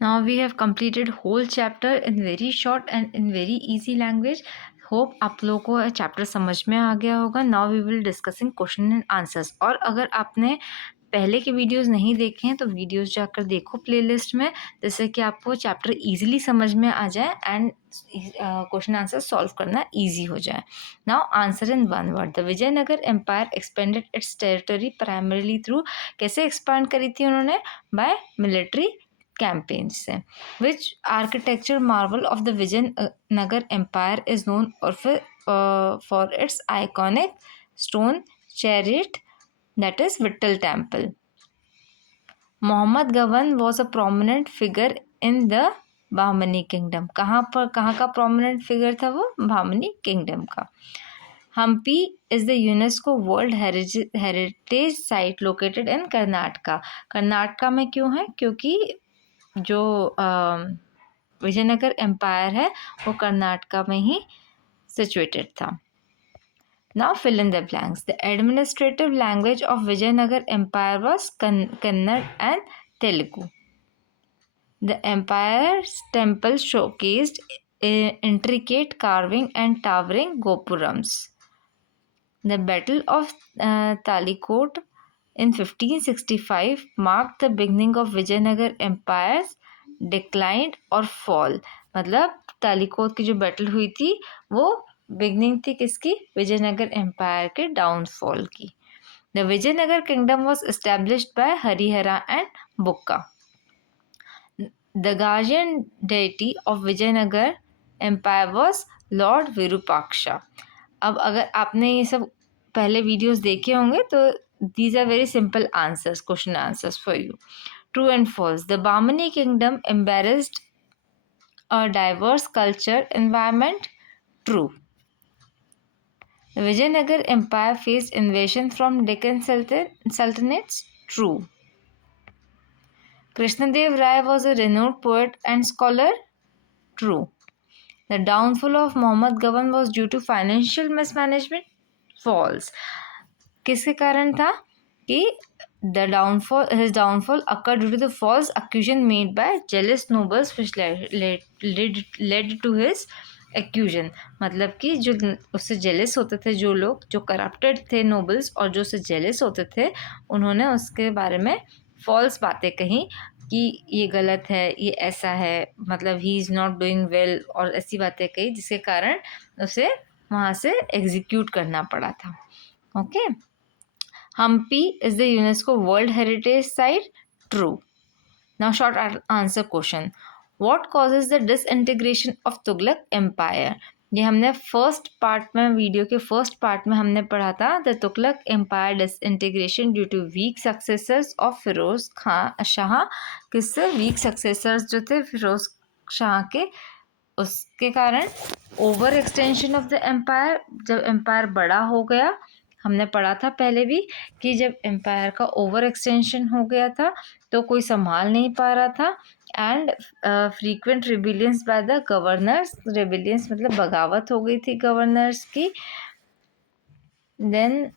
Now we have completed whole chapter in very short and in very easy language. Hope आप लोगों को chapter समझ में आ गया होगा. Now we will discussing question and answers. और अगर आपने पहले के वीडियोस नहीं देखे हैं तो वीडियोस जाकर देखो प्लेलिस्ट में, जिससे कि आपको चैप्टर इजीली समझ में आ जाए एंड क्वेश्चन आंसर सॉल्व करना इजी हो जाए. Now answer in one word. The Vijayanagar empire expanded its territory primarily through. कैसे एक्सपांड करी थी उन्होंने? बाय मिलिट्री कैंपेन से. Which architecture marvel of the Vijayanagar empire is known for its iconic stone chariot, that is Vittal Temple. Muhammad Gawan was a prominent figure in the Bahmani kingdom. कहाँ का prominent figure था वो? Bahmani kingdom का. Hampi is the UNESCO World Heritage Site located in Karnataka. Karnataka में क्यों है? क्योंकि जो विजयनगर एम्पायर है वो कर्नाटका में ही सिचुएटेड था. Now fill in the blanks. The administrative language of Vijayanagar Empire was Kannada and Telugu. The empire's temple showcased intricate carving and towering gopurams. The Battle of Talikot in 1565 marked the beginning of Vijayanagar Empire's decline or fall. मतलब तालिकोट की जो battle हुई थी वो beginning थी किसकी? Vijayanagar empire के downfall की. The Vijayanagar kingdom was established by Harihara and Bukka. The guardian deity of Vijayanagar empire was lord Virupaksha. अब अगर आपने ये सब पहले वीडियोस देखे होंगे तो these are very simple answers, question answers for you. True and false. The Bahmani kingdom embraced a diverse culture environment. True. The Vijayanagar Empire faced invasion from Deccan Sultanates. True. Krishnadev Rai was a renowned poet and scholar. True. The downfall of Muhammad Gawan was due to financial mismanagement. False. किसके कारण था? कि his downfall occurred due to the false accusation made by jealous nobles which led to his accusation. मतलब कि जो उससे jealous होते थे, जो लोग जो करप्टेड थे नोबल्स और जो उससे जेलस होते थे, उन्होंने उसके बारे में फॉल्स बातें कही कि ये गलत है, ये ऐसा है, मतलब he is not doing well, और ऐसी बातें कही जिसके कारण उसे वहाँ से एग्जीक्यूट करना पड़ा था. Okay. Hampi is the UNESCO World Heritage Site. True. Now short answer question. What causes the disintegration of Tughlaq Empire? ये हमने फर्स्ट पार्ट में, वीडियो के फर्स्ट पार्ट में हमने पढ़ा था. The Tughlaq empire disintegration due to weak successors of Firoz Khan Shah. किससे? Weak successors जो थे फिरोज शाह के, उसके कारण. Over extension of the empire. जब एम्पायर बड़ा हो गया, हमने पढ़ा था पहले भी कि जब एम्पायर का ओवर एक्सटेंशन हो गया था तो कोई संभाल नहीं पा रहा था. And frequent rebellions by the governors. Rebellions मतलब बगावत हो गई थी गवर्नर्स की. Then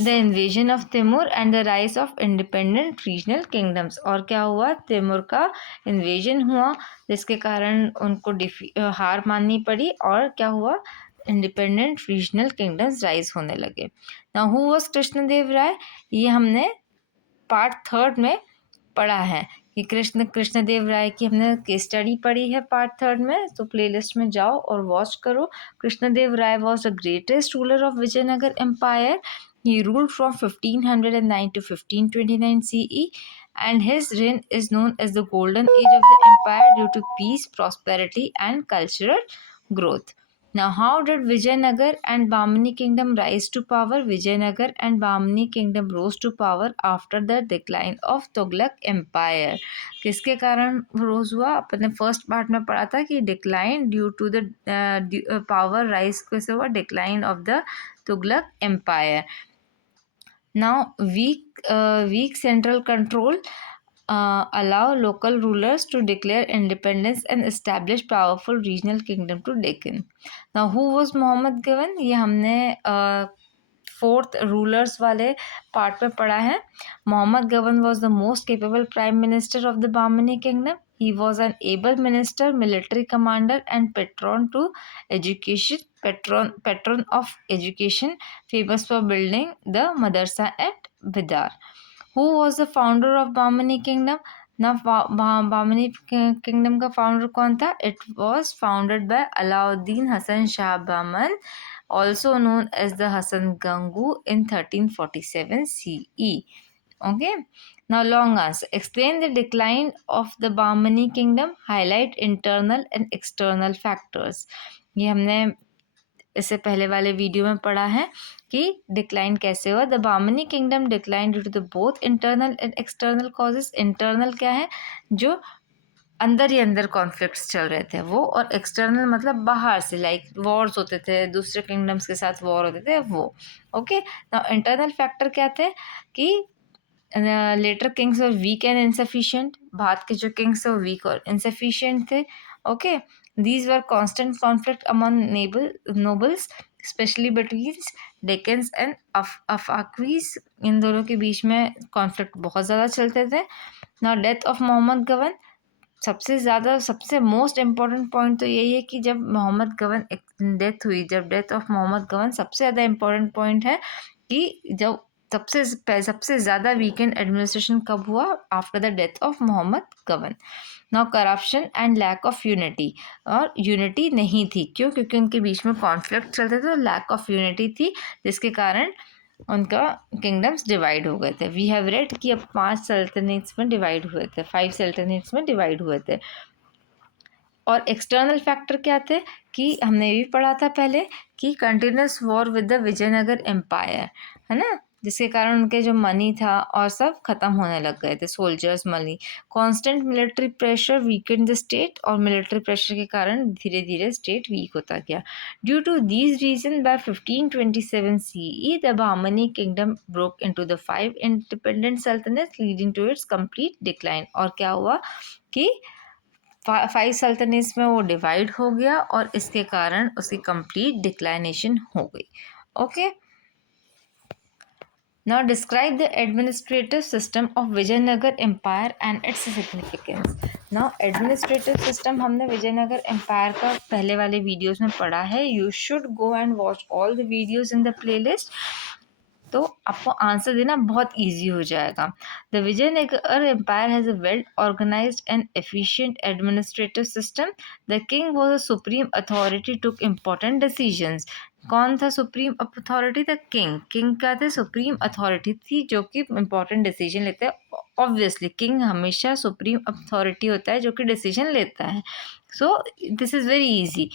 the invasion of Timur and the rise of independent regional kingdoms. और क्या हुआ? तैमूर का इन्वेजन हुआ जिसके कारण उनको हार माननी पड़ी. और क्या हुआ? इंडिपेंडेंट रीजनल किंगडम्स राइज होने लगे. नाउ हु वाज कृष्णदेव राय? ये हमने पार्ट थर्ड में पढ़ा है कि कृष्णदेव राय की हमने केस स्टडी पढ़ी है पार्ट थर्ड में, तो प्लेलिस्ट में जाओ और वॉच करो. Krishnadeva Raya was the greatest ruler of Vijayanagar empire. He ruled from 1509 to 1529 CE, and his reign is known as the golden age of the empire due to peace, prosperity, and cultural growth. Now, how did Vijayanagar and Bahmani kingdom rise to power? Vijayanagar and Bahmani kingdom rose to power after the decline of Tughlaq empire. किसके कारण रोज हुआ? अपने first part में पढ़ा था कि decline due to the power rise कैसे हुआ? Decline of the Tughlaq empire. Now, weak central control allow local rulers to declare independence and establish powerful regional kingdom to Deccan. Now, who was Muhammad Gawan? ये हमने fourth rulers वाले part में पढ़ा है। मोहम्मद गवन was the most capable prime minister of the Bahmani kingdom. He was an able minister, military commander, and patron to education. Patron of education, famous for building the madrasa at Bidar. Who was the founder of Bahmani kingdom? ना Bamni kingdom का founder कौन था? It was founded by Alauddin Hasan Shah Bahman, also known as the Hassan Gangu, in 1347 CE. Okay. Now long answer. Explain the decline of the Bahmani kingdom. Highlight internal and external factors. ये हमने इससे पहले वाले video में पढ़ा है कि डिक्लाइन कैसे हुआ. The Bahmani kingdom decline due to the both internal and external causes. Internal क्या है? जो अंदर ही अंदर कॉन्फ्लिक्ट्स चल रहे थे वो, और एक्सटर्नल मतलब बाहर से, लाइक वॉर्स होते थे, दूसरे किंगडम्स के साथ वॉर होते थे वो. ओके. इंटरनल फैक्टर क्या थे कि later kings were weak and insufficient. बाद के जो किंग्स थे वो वीक और इनसफिशिएंट थे. Okay. These were constant conflict among nobles, specially between Deccanis and Afaqis. इन दोनों के बीच में कॉन्फ्लिक्ट बहुत ज़्यादा चलते थे. नाउ डेथ ऑफ मोहम्मद गवन. सबसे मोस्ट इम्पॉर्टेंट पॉइंट तो यही है कि जब मोहम्मद गवन डेथ हुई, जब डेथ ऑफ मोहम्मद गवन, सबसे ज़्यादा इम्पॉर्टेंट पॉइंट है कि जब सबसे ज़्यादा वीकेंड एडमिनिस्ट्रेशन कब हुआ? After the death of Mohammad Gawan. Now corruption and lack of unity. और यूनिटी नहीं थी. क्यों? क्योंकि उनके बीच में कॉन्फ्लिक्ट चलते थे, तो लैक ऑफ यूनिटी थी, जिसके कारण उनका किंगडम्स डिवाइड हो गए थे. वी हैव रेड कि अब 5 सल्तनट्स में डिवाइड हुए थे, 5 सल्तनट्स में डिवाइड हुए थे. और एक्सटर्नल फैक्टर क्या थे कि हमने भी पढ़ा था पहले कि continuous war with the Vijayanagar empire, है ना, जिसके कारण उनके जो मनी था और सब खत्म होने लग गए थे, soldiers money. Constant military pressure weakened the state. और मिलिट्री प्रेशर के कारण धीरे धीरे स्टेट वीक होता गया. Due to these reason by 1527 CE the Bahmani kingdom broke into the 5 independent sultanates leading to its complete decline. और क्या हुआ कि 5 सल्तनट्स में वो डिवाइड हो गया और इसके कारण उसकी कंप्लीट डिक्लाइनेशन हो गई. Okay. Now describe the administrative system of Vijayanagar Empire and its significance. Now administrative system हमने विजयनगर एम्पायर का पहले वाले वीडियोस में पढ़ा है. You should go and watch all the videos in the playlist. तो आपको आंसर देना बहुत ईजी हो जाएगा. The Vijayanagar empire has a well organised and efficient administrative system. The king was a supreme authority, took important decisions. कौन था supreme authority? The king. King क्या थे? सुप्रीम अथॉरिटी थी जो कि इम्पोर्टेंट डिसीजन लेते हैं. ऑब्वियसली किंग हमेशा सुप्रीम अथॉरिटी होता है जो कि डिसीजन लेता है. So this is very easy.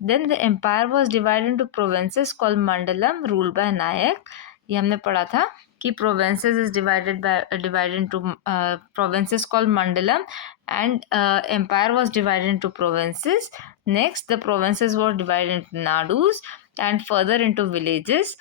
Then the empire was divided into provinces called Mandalam, ruled by Nayak. ये हमने पढ़ा था कि provinces is divided into provinces called Mandalam, and empire was divided into provinces. Next, the provinces were divided into nadus and further into villages,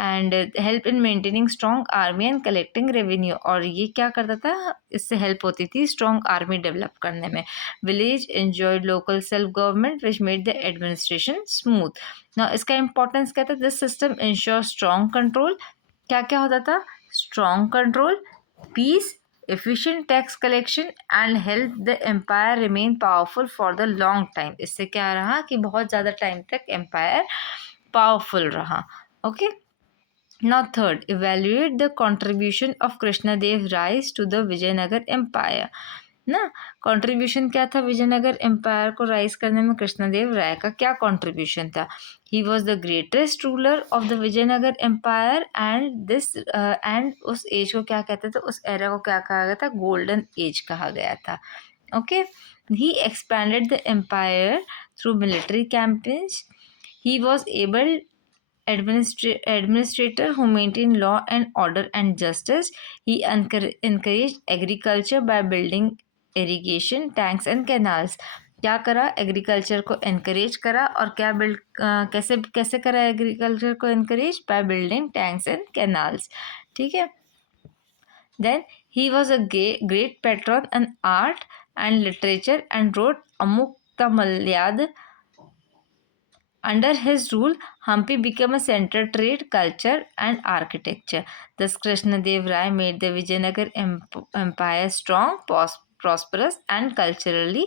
and help in maintaining strong army and collecting revenue. और ये क्या करता था? इससे help होती थी strong army develop करने में. Village enjoyed local self government which made the administration smooth. Now इसका importance क्या था? This system ensures strong control. क्या क्या होता था? Strong control, peace, efficient tax collection and help the empire remain powerful for the long time. इससे क्या रहा कि बहुत ज़्यादा टाइम तक empire powerful रहा. Okay. Now third, evaluate the contribution of Krishnadev Rai to the Vijayanagar Empire. ना contribution क्या था विजयनगर एम्पायर को राइज करने में? कृष्णदेव राय का क्या कंट्रीब्यूशन था? He was the greatest ruler of the Vijayanagar empire and उस एज को क्या कहते थे? उस एरा को क्या कहा गया था? गोल्डन एज कहा गया था. Okay. He expanded the empire through military campaigns. He was able administrator who maintained law and order and justice. He encouraged agriculture by building irrigation tanks and canals. क्या करा? एग्रीकल्चर को encourage करा. और क्या build कैसे करा agriculture को encourage? By building tanks and canals. ठीक है. Then he was a great patron and art and literature and wrote Amuktamalyada Under his rule, Hampi became a center trade, culture, and architecture. Thus, Krishnadev Rai made the Vijayanagar Empire strong, prosperous, and culturally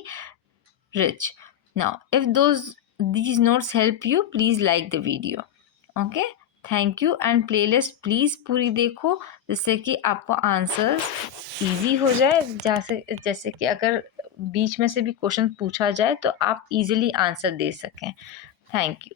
rich. Now, if these notes help you, please like the video. Okay, thank you. And playlist please पूरी देखो जिससे कि आपको answers easy हो जाए. जैसे कि अगर बीच में से भी क्वेश्चन पूछा जाए तो आप इजीली आंसर दे सकें. Thank you.